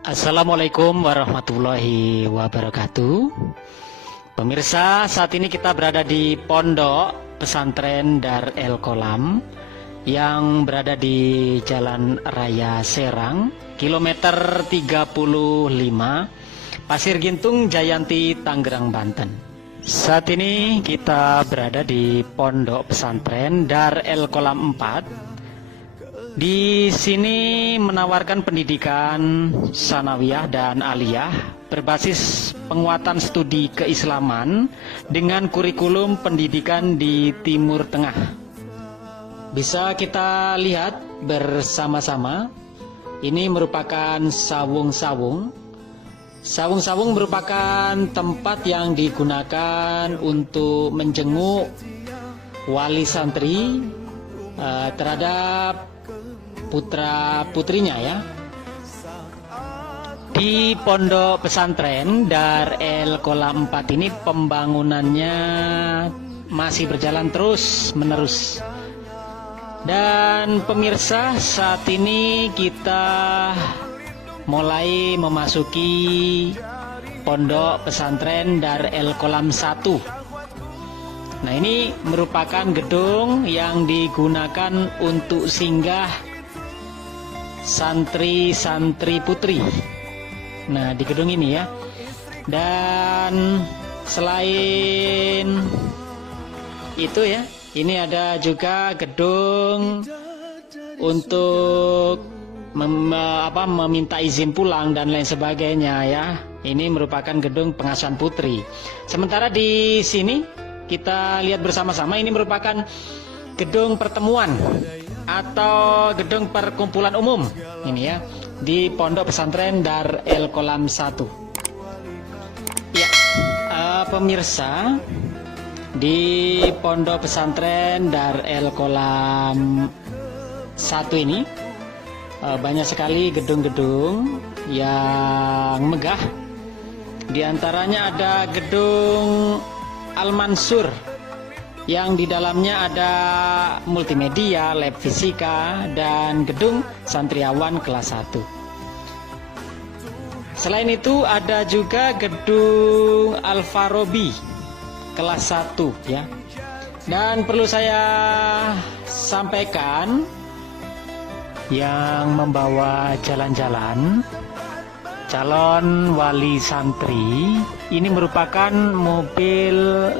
Assalamualaikum warahmatullahi wabarakatuh. Pemirsa, saat ini kita berada di Pondok Pesantren Dar El Kolam yang berada di Jalan Raya Serang, kilometer 35, Pasir Gintung, Jayanti, Tangerang, Banten. Saat ini kita berada di Pondok Pesantren Dar El Kolam 4. Di sini menawarkan pendidikan sanawiyah dan aliyah berbasis penguatan studi keislaman dengan kurikulum pendidikan di Timur Tengah. Bisa kita lihat bersama-sama, ini merupakan sawung-sawung. Sawung-sawung merupakan tempat yang digunakan untuk menjenguk wali santri terhadap putra-putrinya ya. Di Pondok Pesantren Dar El Kolam 4 ini pembangunannya masih berjalan terus menerus. Dan pemirsa, saat ini kita mulai memasuki Pondok Pesantren Dar El Kolam 1. Nah, ini merupakan gedung yang digunakan untuk singgah santri-santri putri. Nah, di gedung ini ya. Dan selain itu ya, ini ada juga gedung untuk meminta izin pulang dan lain sebagainya ya. Ini merupakan gedung pengasuhan putri. Sementara di sini kita lihat bersama-sama, ini merupakan gedung pertemuan atau gedung perkumpulan umum ini ya, di Pondok Pesantren Dar El Kolam 1. Ya, pemirsa, di Pondok Pesantren Dar El Kolam 1 ini banyak sekali gedung-gedung yang megah. Di antaranya ada gedung Al-Mansur yang di dalamnya ada multimedia, lab fisika, dan gedung santriawan kelas 1. Selain itu ada juga gedung Al-Farabi kelas 1 ya. Dan perlu saya sampaikan, yang membawa jalan-jalan calon wali santri ini merupakan mobil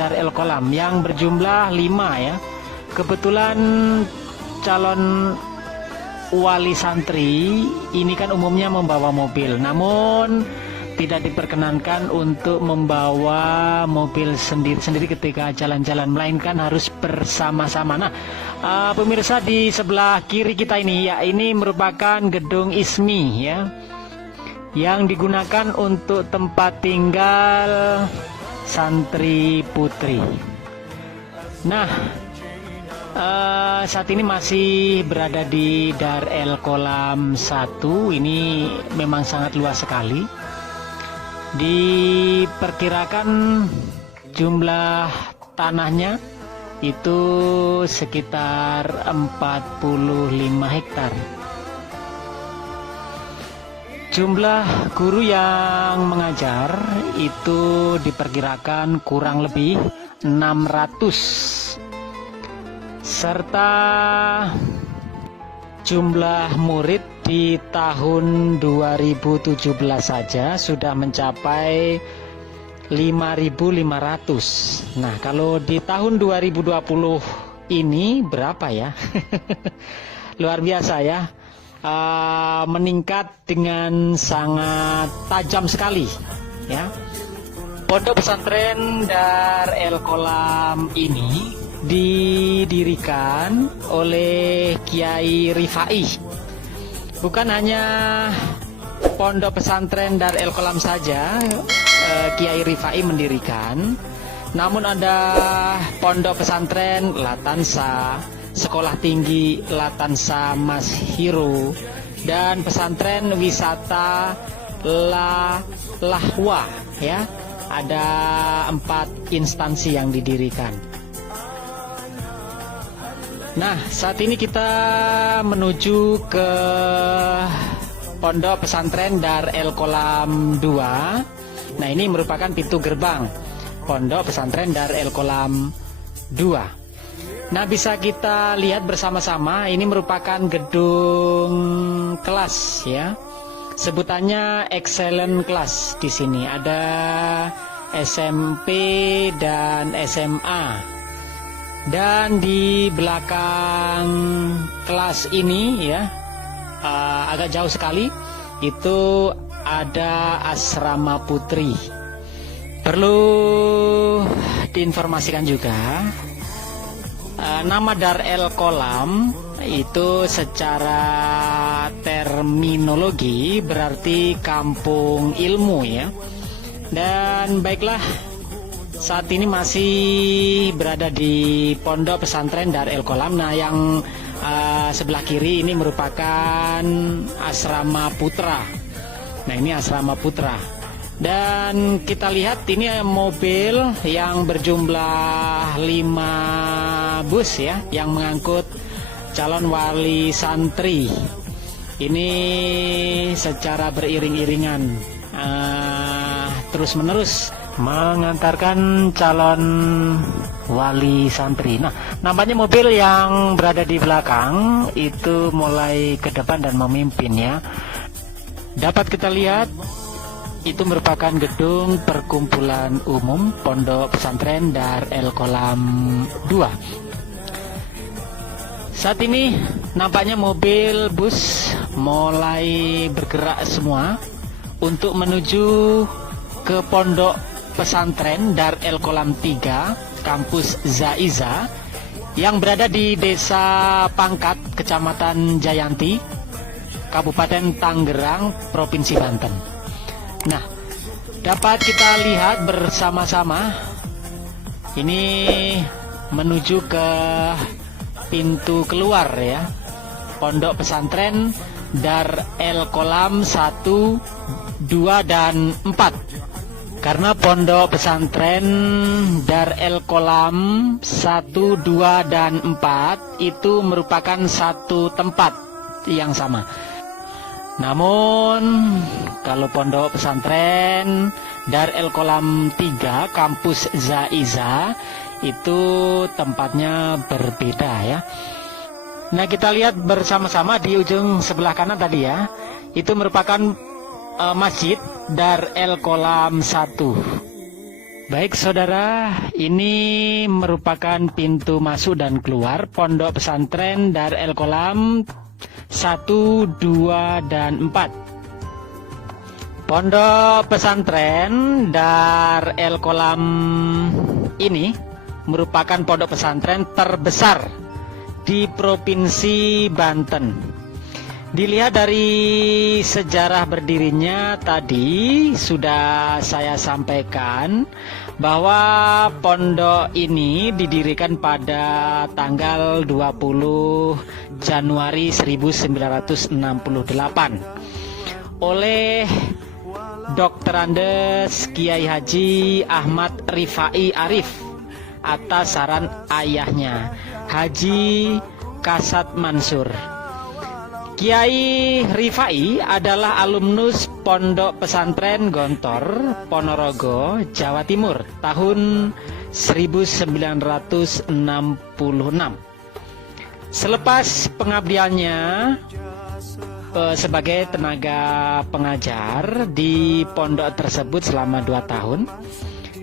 Dar El Kolam yang berjumlah 5 ya. Kebetulan calon wali santri ini kan umumnya membawa mobil, namun tidak diperkenankan untuk membawa mobil sendiri-sendiri ketika jalan-jalan, melainkan harus bersama-sama. Nah, pemirsa, di sebelah kiri kita ini ya, ini merupakan gedung ISMI ya, yang digunakan untuk tempat tinggal santri putri. Nah, saat ini masih berada di Dar El Kolam 1. Ini memang sangat luas sekali. Diperkirakan jumlah tanahnya itu sekitar 45 hektar. Jumlah guru yang mengajar itu diperkirakan kurang lebih 600, serta jumlah murid di tahun 2017 saja sudah mencapai 5.500. Nah, kalau di tahun 2020 ini berapa ya? Luar biasa ya. Meningkat dengan sangat tajam sekali ya. Pondok Pesantren Dar El Kolam ini didirikan oleh Kiai Rifai. Bukan hanya Pondok Pesantren Dar El Kolam saja Kiai Rifai mendirikan, namun ada Pondok Pesantren Latansa, Sekolah Tinggi Latansa Mas Hiro, dan Pesantren Wisata Lahwa ya. Ada 4 instansi yang didirikan. Nah, saat ini kita menuju ke Pondok Pesantren Dar El Kolam 2. Nah, ini merupakan pintu gerbang Pondok Pesantren Dar El Kolam 2. Nah, bisa kita lihat bersama-sama, ini merupakan gedung kelas ya. Sebutannya excellent class. Di sini ada SMP dan SMA. Dan di belakang kelas ini ya, agak jauh sekali, itu ada asrama putri. Perlu diinformasikan juga, nama Dar El Kolam itu secara terminologi berarti kampung ilmu ya. Dan baiklah, saat ini masih berada di Pondok Pesantren Dar El Kolam. Nah, yang sebelah kiri ini merupakan asrama putra. Nah, ini asrama putra. Dan kita lihat ini mobil yang berjumlah 5 bus ya, yang mengangkut calon wali santri. Ini secara beriring-iringan terus-menerus mengantarkan calon wali santri. Nah, nampaknya mobil yang berada di belakang itu mulai ke depan dan memimpin ya. Dapat kita lihat itu merupakan gedung perkumpulan umum Pondok Pesantren Dar El Kolam 2. Saat ini nampaknya mobil bus mulai bergerak semua untuk menuju ke Pondok Pesantren Dar El Kolam 3, kampus Zaiza, yang berada di Desa Pangkat, Kecamatan Jayanti, Kabupaten Tangerang, Provinsi Banten. Nah, dapat kita lihat bersama-sama, ini menuju ke pintu keluar ya, Pondok Pesantren Dar El Kolam 1, 2, dan 4. Karena Pondok Pesantren Dar El Kolam 1, 2, dan 4 itu merupakan satu tempat yang sama. Namun kalau Pondok Pesantren Dar El Kolam 3, kampus Zaiza, itu tempatnya berbeda ya. Nah, kita lihat bersama-sama di ujung sebelah kanan tadi ya, itu merupakan Masjid Dar El Kolam 1. Baik saudara, ini merupakan pintu masuk dan keluar Pondok Pesantren Dar El Kolam 1, 2, dan 4. Pondok Pesantren Dar El Kolam ini merupakan pondok pesantren terbesar di Provinsi Banten. Dilihat dari sejarah berdirinya tadi sudah saya sampaikan bahwa pondok ini didirikan pada tanggal 20 Januari 1968 oleh Dr. Andes Kiai Haji Ahmad Rifai Arif atas saran ayahnya Haji Kasat Mansur. Kiai Rifai adalah alumnus Pondok Pesantren Gontor, Ponorogo, Jawa Timur tahun 1966. Selepas pengabdiannya sebagai tenaga pengajar di pondok tersebut selama 2 tahun,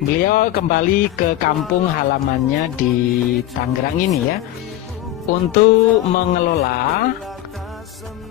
beliau kembali ke kampung halamannya di Tangerang ini ya, untuk mengelola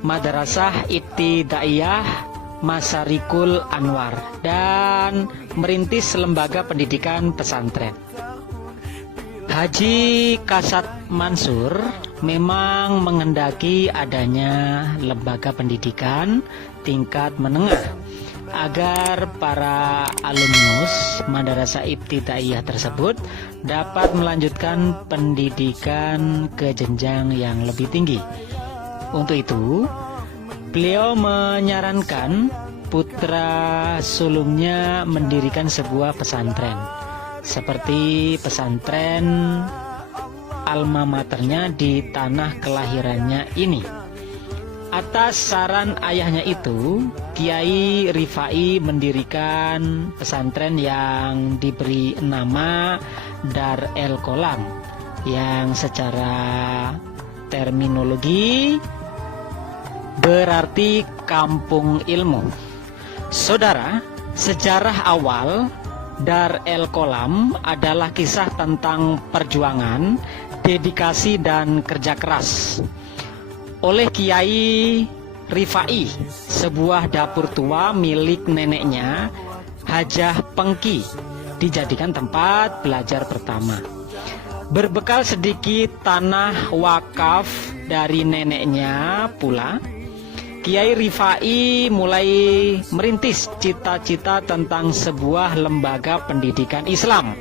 Madrasah Ibtidaiyah Masarikul Anwar dan merintis lembaga pendidikan pesantren. Haji Kasat Mansur memang menghendaki adanya lembaga pendidikan tingkat menengah agar para alumnus Madrasah Ibtidaiyah tersebut dapat melanjutkan pendidikan ke jenjang yang lebih tinggi. Untuk itu, beliau menyarankan putra sulungnya mendirikan sebuah pesantren, seperti pesantren alma maternya di tanah kelahirannya ini. Atas saran ayahnya itu, Kiai Rifai mendirikan pesantren yang diberi nama Dar El Qolam, yang secara terminologi berarti kampung ilmu. Saudara, sejarah awal Dar El Qolam adalah kisah tentang perjuangan, dedikasi, dan kerja keras oleh Kiai Rifai, sebuah dapur tua milik neneknya, Hajah Pengki, dijadikan tempat belajar pertama. Berbekal sedikit tanah wakaf dari neneknya pula, Kiai Rifai mulai merintis cita-cita tentang sebuah lembaga pendidikan Islam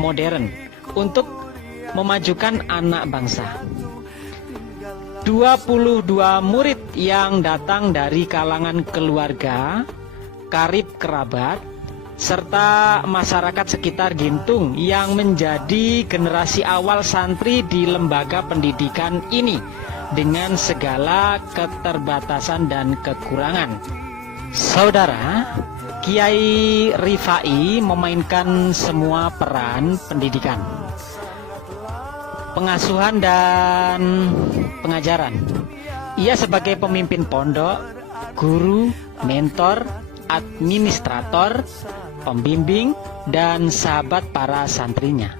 modern untuk memajukan anak bangsa. 22 murid yang datang dari kalangan keluarga, karib kerabat, serta masyarakat sekitar Gintung yang menjadi generasi awal santri di lembaga pendidikan ini dengan segala keterbatasan dan kekurangan. Saudara, Kiai Rifai memainkan semua peran pendidikan, pengasuhan, dan pengajaran. Ia sebagai pemimpin pondok, guru, mentor, administrator, pembimbing, dan sahabat para santrinya.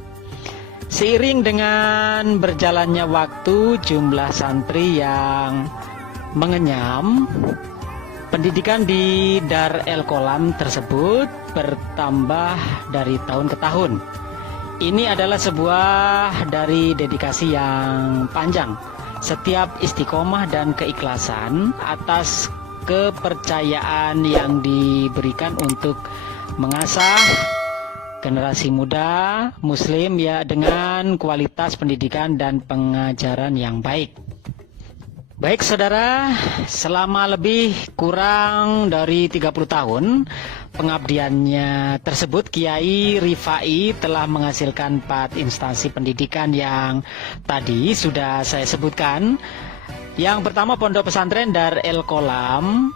Seiring dengan berjalannya waktu, jumlah santri yang mengenyam pendidikan di Dar El Qolam tersebut bertambah dari tahun ke tahun. Ini adalah sebuah dari dedikasi yang panjang, setiap istiqomah dan keikhlasan atas kepercayaan yang diberikan untuk mengasah generasi muda muslim ya dengan kualitas pendidikan dan pengajaran yang baik. Baik saudara, selama lebih kurang dari 30 tahun pengabdiannya tersebut, Kiai Rifai telah menghasilkan 4 instansi pendidikan yang tadi sudah saya sebutkan. Yang pertama Pondok Pesantren Dar El Qolam,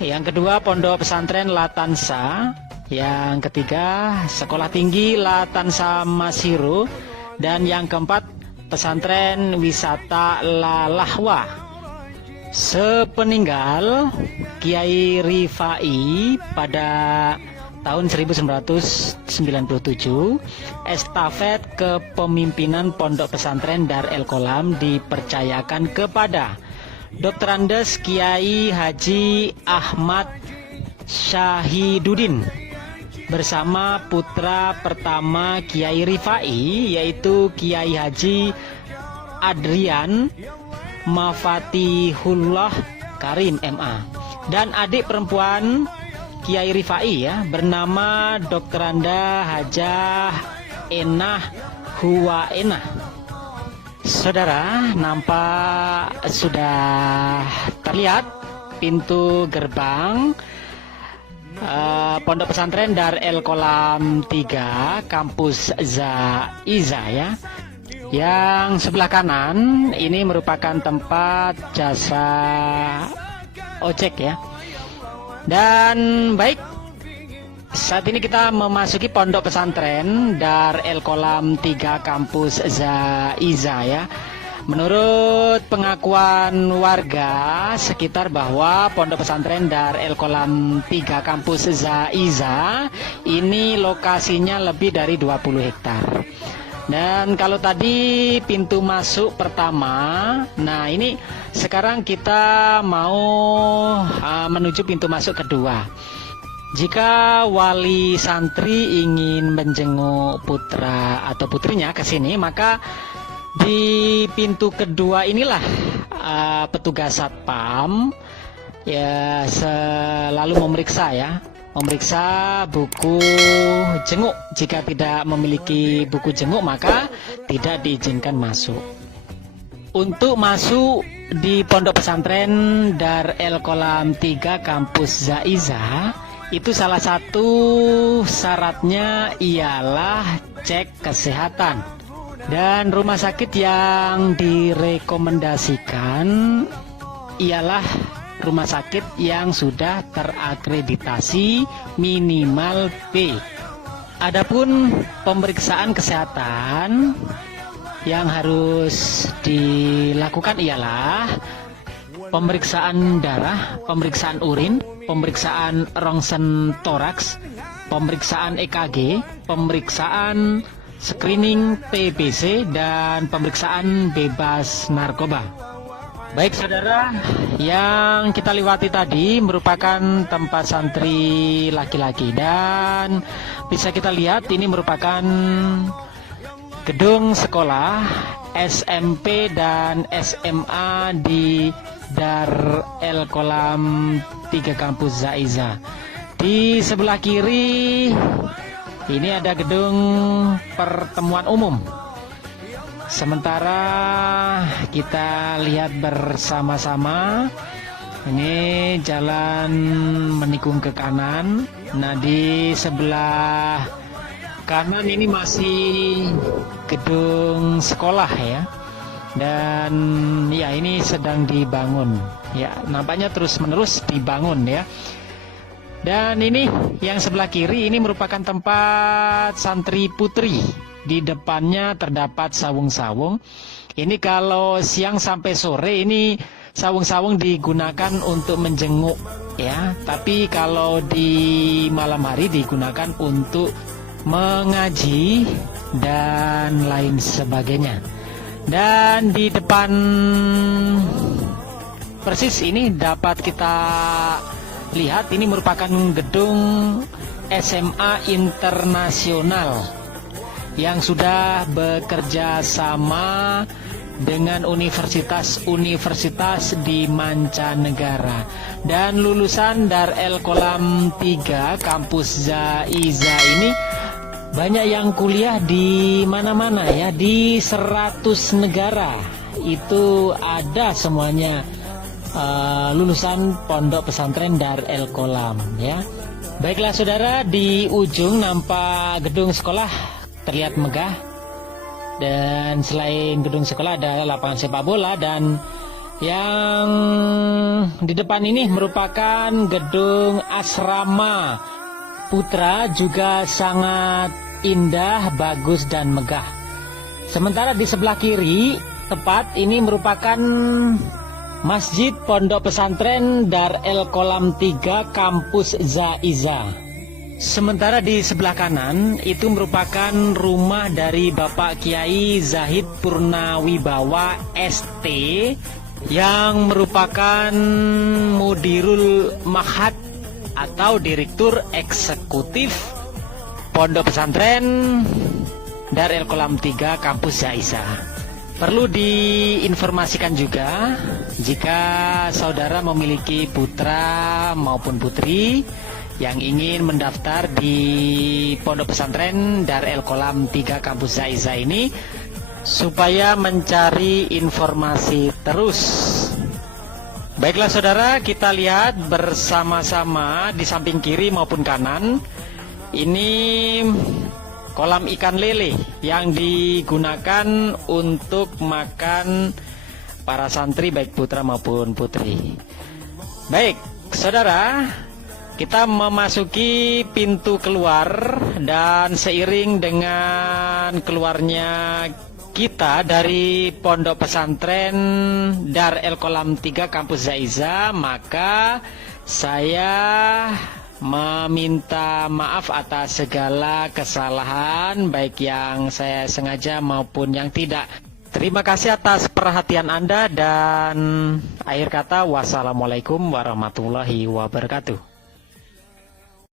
yang kedua Pondok Pesantren Latansa, yang ketiga Sekolah Tinggi Latansa Masiru, dan yang keempat Pesantren Wisata Lalahwa. Sepeninggal Kiai Rifai pada tahun 1997, estafet kepemimpinan Pondok Pesantren Dar El Qolam dipercayakan kepada Dr. Andes Kiai Haji Ahmad Syahidudin bersama putra pertama Kiai Rifai, yaitu Kiai Haji Adrian Mafatihullah Karim MA, dan adik perempuan Kiai Rifai ya bernama Dr. Anda Hajah Enah Huwaenah. Saudara, nampak sudah terlihat pintu gerbang Pondok Pesantren Dar El Qolam 3 Kampus Zaiza ya. Yang sebelah kanan ini merupakan tempat jasa ojek ya. Dan baik, saat ini kita memasuki Pondok Pesantren Dar El Qolam 3 Kampus Zaiza ya. Menurut pengakuan warga sekitar bahwa Pondok Pesantren Dar El Qolam 3 Kampus Zaiza ini lokasinya lebih dari 20 hektar. Dan kalau tadi pintu masuk pertama, nah ini sekarang kita mau menuju pintu masuk kedua. Jika wali santri ingin menjenguk putra atau putrinya ke sini, maka di pintu kedua inilah petugas satpam ya selalu memeriksa buku jenguk. Jika tidak memiliki buku jenguk maka tidak diizinkan masuk. Untuk masuk di Pondok Pesantren Dar El Qolam 3 Kampus Zaiza, itu salah satu syaratnya ialah cek kesehatan. Dan rumah sakit yang direkomendasikan ialah rumah sakit yang sudah terakreditasi minimal B. Adapun pemeriksaan kesehatan yang harus dilakukan ialah pemeriksaan darah, pemeriksaan urin, pemeriksaan rongsen toraks, pemeriksaan EKG, pemeriksaan screening TBC, dan pemeriksaan bebas narkoba. Baik saudara, yang kita lewati tadi merupakan tempat santri laki-laki, dan bisa kita lihat ini merupakan gedung sekolah SMP dan SMA di Dar El Kolam 3 Kampus Zaiza. Di sebelah kiri ini ada gedung pertemuan umum. Sementara kita lihat bersama-sama, ini jalan menikung ke kanan. Nah, di sebelah kanan ini masih gedung sekolah ya. Dan ya, ini sedang dibangun. Ya, nampaknya terus-menerus dibangun ya. Dan ini yang sebelah kiri ini merupakan tempat santri putri. Di depannya terdapat sawung-sawung. Ini kalau siang sampai sore ini sawung-sawung digunakan untuk menjenguk ya. Tapi kalau di malam hari digunakan untuk mengaji dan lain sebagainya. Dan di depan persis ini dapat kita lihat ini merupakan gedung SMA Internasional yang sudah bekerja sama dengan universitas-universitas di mancanegara. Dan lulusan Dar El Kolam 3 Kampus Zaiza ini banyak yang kuliah di mana-mana ya, di 100 negara. Itu ada semuanya lulusan pondok pesantren Dar El Kolam ya. Baiklah saudara, di ujung nampak gedung sekolah terlihat megah, dan selain gedung sekolah ada lapangan sepak bola, dan yang di depan ini merupakan gedung asrama putra, juga sangat indah, bagus dan megah. Sementara di sebelah kiri tepat ini merupakan Masjid Pondok Pesantren Dar El Kolam 3 Kampus Zaiza. Sementara di sebelah kanan itu merupakan rumah dari Bapak Kiai Zahid Purnawibawa ST, yang merupakan Mudirul Mahad atau Direktur Eksekutif Pondok Pesantren Dar El Kolam 3 Kampus Zaiza. Perlu diinformasikan juga, jika saudara memiliki putra maupun putri yang ingin mendaftar di Pondok Pesantren Dar El Kolam 3 Kampus Zaiza ini, supaya mencari informasi terus. Baiklah saudara, kita lihat bersama-sama di samping kiri maupun kanan. Ini kolam ikan lele yang digunakan untuk makan para santri baik putra maupun putri. Baik saudara, kita memasuki pintu keluar, dan seiring dengan keluarnya kita dari Pondok Pesantren Dar El Kolam 3 Kampus Zaiza, maka saya meminta maaf atas segala kesalahan, baik yang saya sengaja maupun yang tidak. Terima kasih atas perhatian Anda, dan akhir kata wassalamualaikum warahmatullahi wabarakatuh.